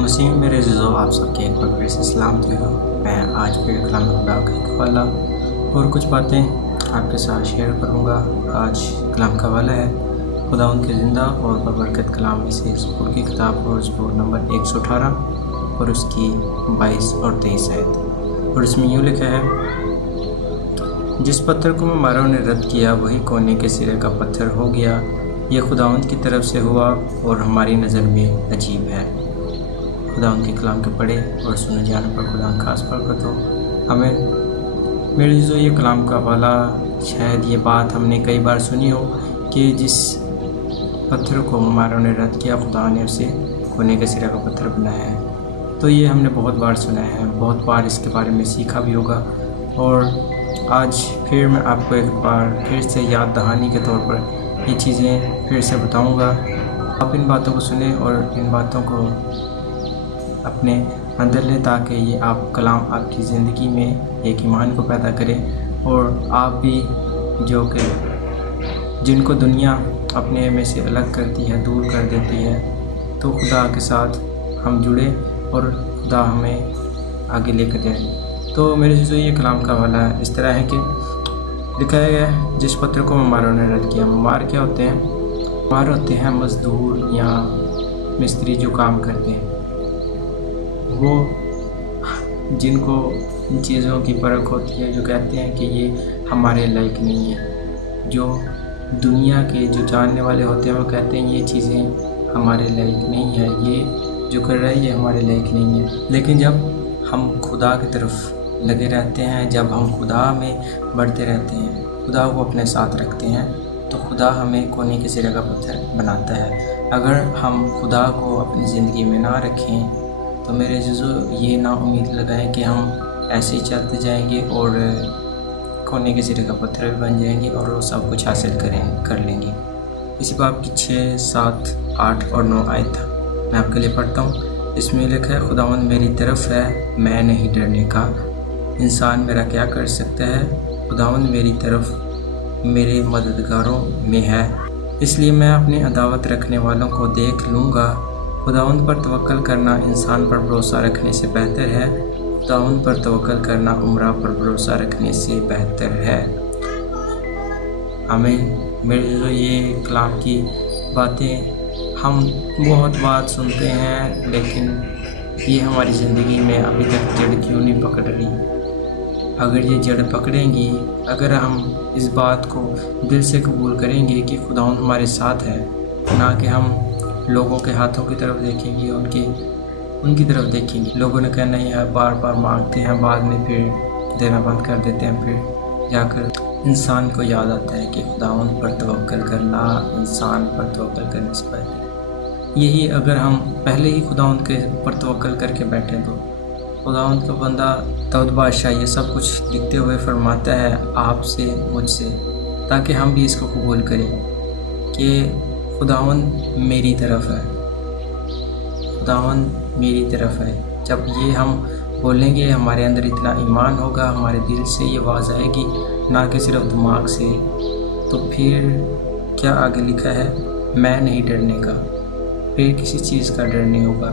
مسیح میرے عزیزو، آپ سب کے ایک بار پھر سے سلام دے ہوں۔ میں آج پھر کلام خدا کا ایک حوالہ اور کچھ باتیں آپ کے ساتھ شیئر کروں گا۔ آج کلام کا حوالہ ہے خدا ان کے زندہ اور ببرکت کلام میں سے سپور کی کتاب اور سپور نمبر 118 اور اس کی 22 اور 23 آیت، اور اس میں یوں لکھا ہے: جس پتھر کو ماروں نے رد کیا وہی کونے کے سرے کا پتھر ہو گیا، یہ خداوند کی طرف سے ہوا اور ہماری نظر میں عجیب ہے۔ خدا ان کے کلام کے پڑھے اور سنے جانے پر خدا ان خاص برکت ہو، ہمیں میرے عزیزو یہ کلام کا حوالہ، شاید یہ بات ہم نے کئی بار سنی ہو کہ جس پتھر کو ماروں نے رد کیا خدا نے اسے کونے کے سرے کا پتھر بنایا ہے۔ تو یہ ہم نے بہت بار سنا ہے، بہت بار اس کے بارے میں سیکھا بھی ہوگا، اور آج پھر میں آپ کو ایک بار پھر سے یاد دہانی کے طور پر یہ چیزیں پھر سے بتاؤں گا۔ آپ ان باتوں کو سنیں اور ان باتوں کو اپنے اندر لیں، تاکہ یہ آپ کلام آپ کی زندگی میں ایک ایمان کو پیدا کرے، اور آپ بھی جو کہ جن کو دنیا اپنے میں سے الگ کرتی ہے، دور کر دیتی ہے، تو خدا کے ساتھ ہم جڑے اور خدا ہمیں آگے لے کر جائے۔ تو میرے عزیزو یہ کلام کا حوالہ اس طرح ہے کہ لکھا گیا ہے: جس پتھر کو مماروں نے رد کیا۔ ممار کیا ہوتے ہیں؟ ممار ہوتے ہیں مزدور یا مستری جو کام کرتے ہیں، وہ جن کو ان چیزوں کی پرکھ ہوتی ہے، جو کہتے ہیں کہ یہ ہمارے لائق نہیں ہے۔ جو دنیا کے جو جاننے والے ہوتے ہیں وہ کہتے ہیں یہ چیزیں ہمارے لائق نہیں ہے، یہ جو کر رہا ہے یہ ہمارے لائق نہیں ہے۔ لیکن جب ہم خدا کی طرف لگے رہتے ہیں، جب ہم خدا میں بڑھتے رہتے ہیں، خدا کو اپنے ساتھ رکھتے ہیں، تو خدا ہمیں کونے کے سرے کا پتھر بناتا ہے۔ اگر ہم خدا کو اپنی زندگی میں نہ رکھیں تو میرے عزیزو یہ نا امید لگائیں کہ ہم ایسے ہی چلتے جائیں گے اور کونے کے سرے کا پتھر بھی بن جائیں گے اور وہ سب کچھ حاصل کر لیں گے۔ اسی باب کی 6، 7، 8 اور 9 آیت میں آپ کے لیے پڑھتا ہوں۔ اس میں لکھا ہے: خداوند میری طرف ہے، میں نہیں ڈرنے کا، انسان میرا کیا کر سکتا ہے؟ خداوند میری طرف میرے مددگاروں میں ہے، اس لیے میں اپنے عداوت رکھنے والوں کو دیکھ لوں گا۔ خداوند پر توکل کرنا انسان پر بھروسہ رکھنے سے بہتر ہے، خداوند پر توکل کرنا عمرہ پر بھروسہ رکھنے سے بہتر ہے۔ آمین۔ میرے جو یہ کلام کی باتیں ہم بہت بات سنتے ہیں، لیکن یہ ہماری زندگی میں ابھی تک جڑ کیوں نہیں پکڑ رہی؟ اگر یہ جڑ پکڑیں گی، اگر ہم اس بات کو دل سے قبول کریں گے کہ خداوند ہمارے ساتھ ہے، نہ کہ ہم لوگوں کے ہاتھوں کی طرف دیکھیں گے، ان کی طرف دیکھیں گے۔ لوگوں نے کہنا یہ بار بار مانگتے ہیں، بعد میں پھر دینا بند کر دیتے ہیں، پھر جا کر انسان کو یاد آتا ہے کہ خداوند پر توکل کرنا انسان پر توکل کرنے سے پہلے یہی اگر ہم پہلے ہی خداوند کے پر توکل کر کے بیٹھیں تو خداوند کا بندہ داؤد بادشاہ یہ سب کچھ لکھتے ہوئے فرماتا ہے آپ سے، مجھ سے، تاکہ ہم بھی اس کو قبول کریں کہ خداوند میری طرف ہے، خداوند میری طرف ہے۔ جب یہ ہم بولیں گے، ہمارے اندر اتنا ایمان ہوگا، ہمارے دل سے یہ آواز آئے گی، نہ کہ صرف دماغ سے، تو پھر کیا آگے لکھا ہے؟ میں نہیں ڈرنے کا، پھر کسی چیز کا ڈر نہیں ہوگا،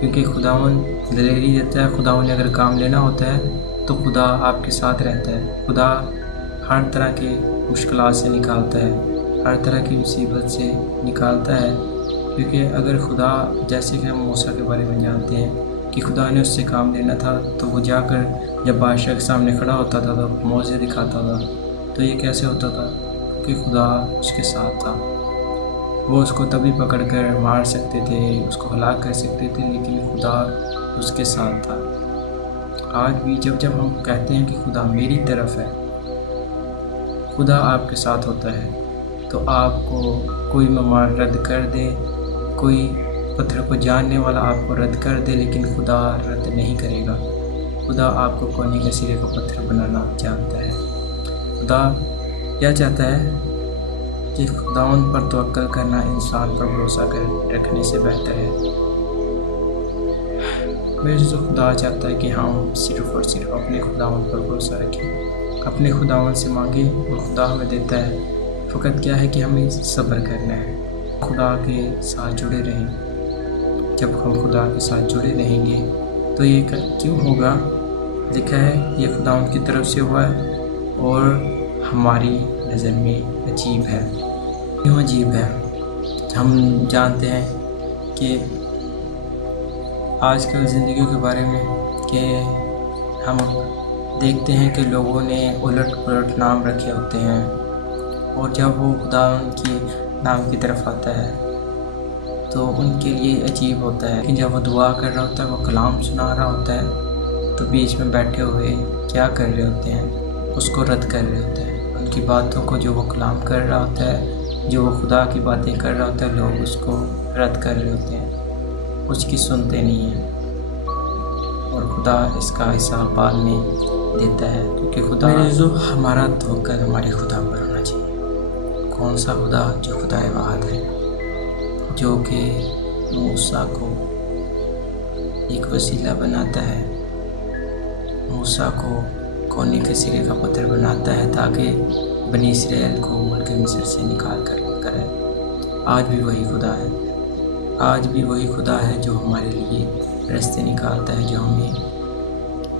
کیونکہ خداوند دلیری دیتا ہے۔ خداوند نے اگر کام لینا ہوتا ہے تو خدا آپ کے ساتھ رہتا ہے، خدا ہر طرح کے مشکلات سے نکالتا ہے، ہر طرح کی مصیبت سے نکالتا ہے، کیونکہ اگر خدا، جیسے کہ ہم موسیٰ کے بارے میں جانتے ہیں کہ خدا نے اس سے کام لینا تھا تو وہ جا کر جب بادشاہ کے سامنے کھڑا ہوتا تھا تو معجزے دکھاتا تھا۔ تو یہ کیسے ہوتا تھا؟ کیونکہ خدا اس کے ساتھ تھا۔ وہ اس کو تبھی پکڑ کر مار سکتے تھے، اس کو ہلاک کر سکتے تھے، لیکن خدا اس کے ساتھ تھا۔ آج بھی جب ہم کہتے ہیں کہ خدا میری طرف ہے، خدا آپ کے ساتھ ہوتا ہے، تو آپ کو کوئی ممار رد کر دے، کوئی پتھر کو جاننے والا آپ کو رد کر دے، لیکن خدا رد نہیں کرے گا۔ خدا آپ کو کونے کے سرے کو پتھر بنانا جانتا ہے۔ خدا کیا چاہتا ہے کہ خداوند پر توکل کرنا انسان پر بھروسہ رکھنے سے بہتر ہے۔ میرے جو خدا چاہتا ہے کہ ہم صرف اور صرف اپنے خداوند پر بھروسہ رکھیں، اپنے خداوند سے مانگیں اور خدا ہمیں دیتا ہے۔ فقط کیا ہے کہ ہمیں صبر کرنا ہے، خدا کے ساتھ جڑے رہیں، جب ہم خدا کے ساتھ جڑے رہیں گے تو یہ کیوں ہوگا؟ لکھا ہے یہ خدا ان کی طرف سے ہوا ہے اور ہماری نظر میں عجیب ہے۔ کیوں عجیب ہے؟ ہم جانتے ہیں کہ آج کل زندگیوں کے بارے میں کہ ہم دیکھتے ہیں کہ لوگوں نے الٹ پلٹ نام رکھے ہوتے ہیں، اور جب وہ خدا ان کی نام کی طرف آتا ہے تو ان کے لیے عجیب ہوتا ہے کہ جب وہ دعا کر رہا ہوتا ہے، وہ کلام سنا رہا ہوتا ہے، تو بیچ میں بیٹھے ہوئے کیا کر رہے ہوتے ہیں؟ اس کو رد کر رہے ہوتے ہیں۔ ان کی باتوں کو جو وہ کلام کر رہا ہوتا ہے، جو وہ خدا کی باتیں کر رہا ہوتا ہے، لوگ اس کو رد کر رہے ہوتے ہیں، اس کی سنتے نہیں ہیں، اور خدا اس کا حساب بعد میں دیتا ہے، کیونکہ خدا جو ہمارا توکل ہمارے خدا پر ہونا چاہیے۔ کون سا خدا؟ جو خدا واحد ہے، جو کہ موسیٰ کو ایک وسیلہ بناتا ہے، موسیٰ کو کونے کے سرے کا پتھر بناتا ہے تاکہ بنی اسرائیل کو ملک مصر سے نکال کر کرے۔ آج بھی وہی خدا ہے، آج بھی وہی خدا ہے جو ہمارے لیے راستے نکالتا ہے، جو ہمیں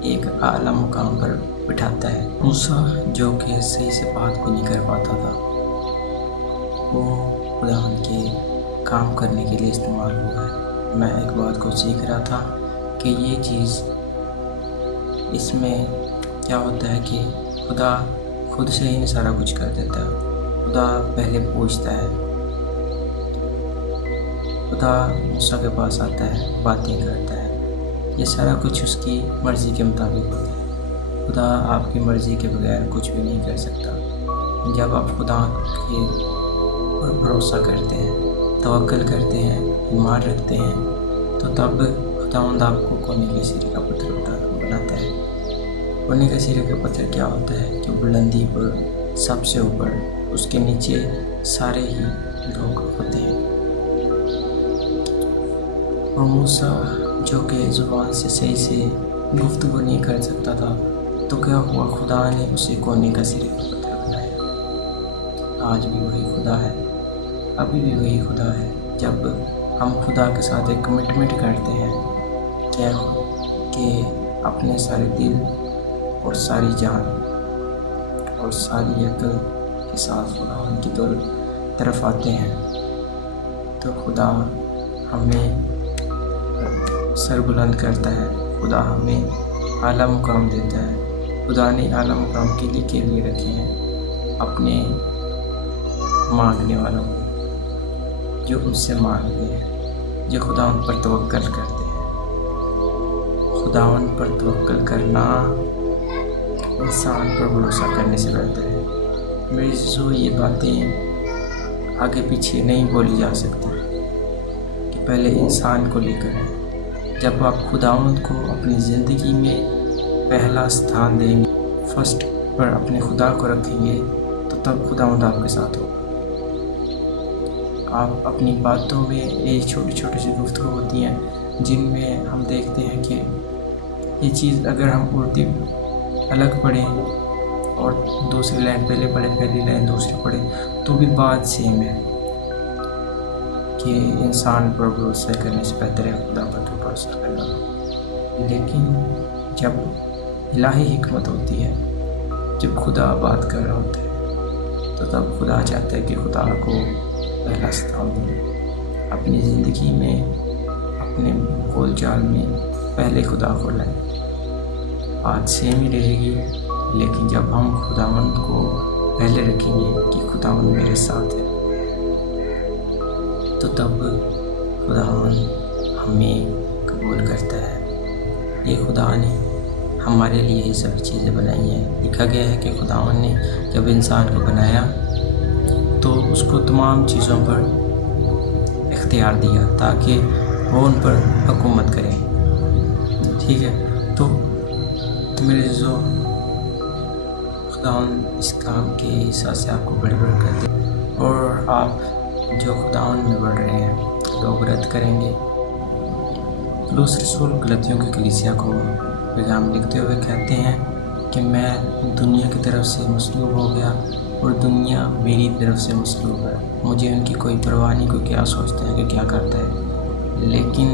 ایک اعلیٰ مقام پر بٹھاتا ہے۔ موسیٰ جو کہ صحیح سے بات بھی نہیں کر پاتا تھا، وہ خدا ان کے کام کرنے کے لیے استعمال ہوا ہے۔ میں ایک بات کو سیکھ رہا تھا کہ یہ چیز اس میں کیا ہوتا ہے کہ خدا خود سے ہی سارا کچھ کر دیتا ہے۔ خدا پہلے پوچھتا ہے، خدا موسیٰ کے پاس آتا ہے، باتیں کرتا ہے، یہ سارا کچھ اس کی مرضی کے مطابق ہوتا ہے۔ خدا آپ کی مرضی کے بغیر کچھ بھی نہیں کر سکتا۔ جب آپ خدا کے پر بھروسہ کرتے ہیں، توکل کرتے ہیں، ایمان رکھتے ہیں، تو تب خداوند آپ کو کونے کے سرے کا پتھر بناتا ہے۔ کونے کے سرے کا پتھر کیا ہوتا ہے؟ کہ بلندی پر سب سے اوپر، اس کے نیچے سارے ہی لوگ ہوتے ہیں۔ اور موسیٰ جو کہ زبان سے صحیح سے گفتگو نہیں کر سکتا تھا، تو کیا ہوا؟ خدا نے اسے کونے کا سرے کا پتھر بنایا۔ آج بھی وہی خدا ہے، ابھی بھی وہی خدا ہے۔ جب ہم خدا کے ساتھ ایک کمٹمنٹ کرتے ہیں کہ اپنے سارے دل اور ساری جان اور ساری عقل کے ساتھ خدا ان کی طرف آتے ہیں، تو خدا ہمیں سر بلند کرتا ہے، خدا ہمیں اعلیٰ مقام دیتا ہے۔ خدا نے اعلیٰ مقام کے لیے رکھے ہیں اپنے مانگنے والوں کو، جو ان سے مانگتے ہیں، جو خدا ان پر توکل کرتے ہیں۔ خدا ان پر توکل کرنا انسان پر بھروسہ کرنے سے بہتر ہے۔ میری عزیزو، یہ باتیں آگے پیچھے نہیں بولی جا سکتی کہ پہلے انسان کو لے کر، جب آپ خداوند کو اپنی زندگی میں پہلا ستھان دیں گے، فرسٹ پر اپنے خدا کو رکھیں گے، تو تب خداوند آپ کے ساتھ ہوگا۔ آپ اپنی باتوں میں ایک چھوٹی چھوٹی سی گفتگو ہوتی ہیں جن میں ہم دیکھتے ہیں کہ یہ چیز اگر ہم الٹی الگ پڑھیں اور دوسری لائن پہلے پڑھیں، پہلی لائن دوسری پڑھیں، تو بھی بات سیم ہے کہ انسان پر بھروسہ کرنے سے بہتر ہے خدا پر تو بھروسہ کرنا۔ لیکن جب الہی حکمت ہوتی ہے، جب خدا بات کر رہا ہوتا ہے، تو تب خدا چاہتا ہے کہ خدا کو پہلا ستان دیں اپنی زندگی میں، اپنے بول چال میں پہلے خدا کو لائیں۔ بات سیم ہی رہے گی، لیکن جب ہم خداوند کو پہلے رکھیں گے کہ خداوند میرے ساتھ ہے، تو تب خداوند ہمیں قبول کرتا ہے۔ یہ خدا نے ہمارے لیے یہ سب چیزیں بنائی ہیں۔ لکھا گیا ہے کہ خداوند نے جب انسان کو بنایا تو اس کو تمام چیزوں پر اختیار دیا تاکہ وہ ان پر حکومت کرے۔ ٹھیک ہے، تو میرے عزیزو، خداوند اس کام کے حصہ سے آپ کو بڑی برکت دے، اور آپ جو خداوند میں بڑھ رہے ہیں لوگ رد کریں گے۔ پولس رسول غلطیوں کی کلیسیا کو پیغام لکھتے ہوئے کہتے ہیں کہ میں دنیا کی طرف سے مسلوب ہو گیا اور دنیا میری طرف سے مسلوب ہے، مجھے ان کی کوئی پرواہ نہیں، کوئی کیا سوچتا ہے کہ کیا کرتا ہے۔ لیکن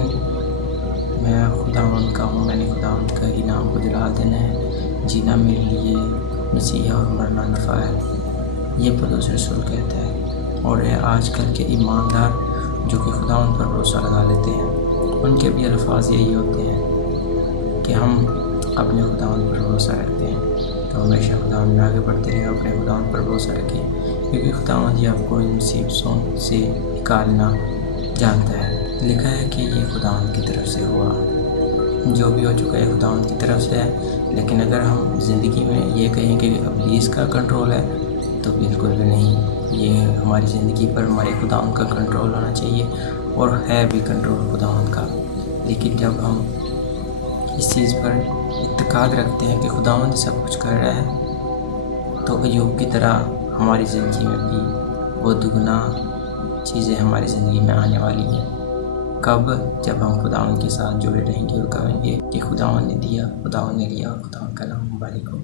میں خداوند کا ہوں، میں نے خداوند کا انعام کو جلال دینا ہے، جینا میرے لیے مسیح اور مرنا نفع ہے، یہ پولس رسول کہتا ہے۔ اور آج کل کے ایماندار جو کہ خداوند پر بھروسہ لگا لیتے ہیں، ان کے بھی الفاظ یہی ہوتے ہیں کہ ہم اپنے خداوند پر بھروسہ رکھتے ہیں، تو ہمیشہ خداوند میں آگے بڑھتے رہیں، اپنے خداوند پر بھروسہ رکھیں، کیونکہ خداوند ہی آپ کو ان مصیبتوں سے نکالنا جانتا ہے۔ لکھا ہے کہ یہ خداوند کی طرف سے ہوا، جو بھی ہو چکا ہے خداوند کی طرف سے ہے۔ لیکن اگر ہم زندگی میں یہ کہیں کہ ابلیس کا کنٹرول ہے تو بالکل بھی نہیں، یہ ہماری زندگی پر ہمارے خداوند کا کنٹرول ہونا چاہیے، اور ہے بھی کنٹرول خداوند کا۔ لیکن جب ہم اس چیز پر اعتقاد رکھتے ہیں کہ خداوند سب کچھ کر رہا ہے، تو ایوب کی طرح ہماری زندگی میں بھی وہ دگنا چیزیں ہماری زندگی میں آنے والی ہیں۔ کب؟ جب ہم خداوند کے ساتھ جڑے رہیں گے اور کہیں گے کہ خداوند نے دیا، خداوند نے لیا، اور خداوند کا نام مبارک ہو۔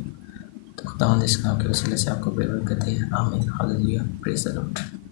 تو خداوند اس کام کے وسیلے سے آپ کو بے برکت ہے۔ آمین، ہاللویہ، پریز دی لارڈ۔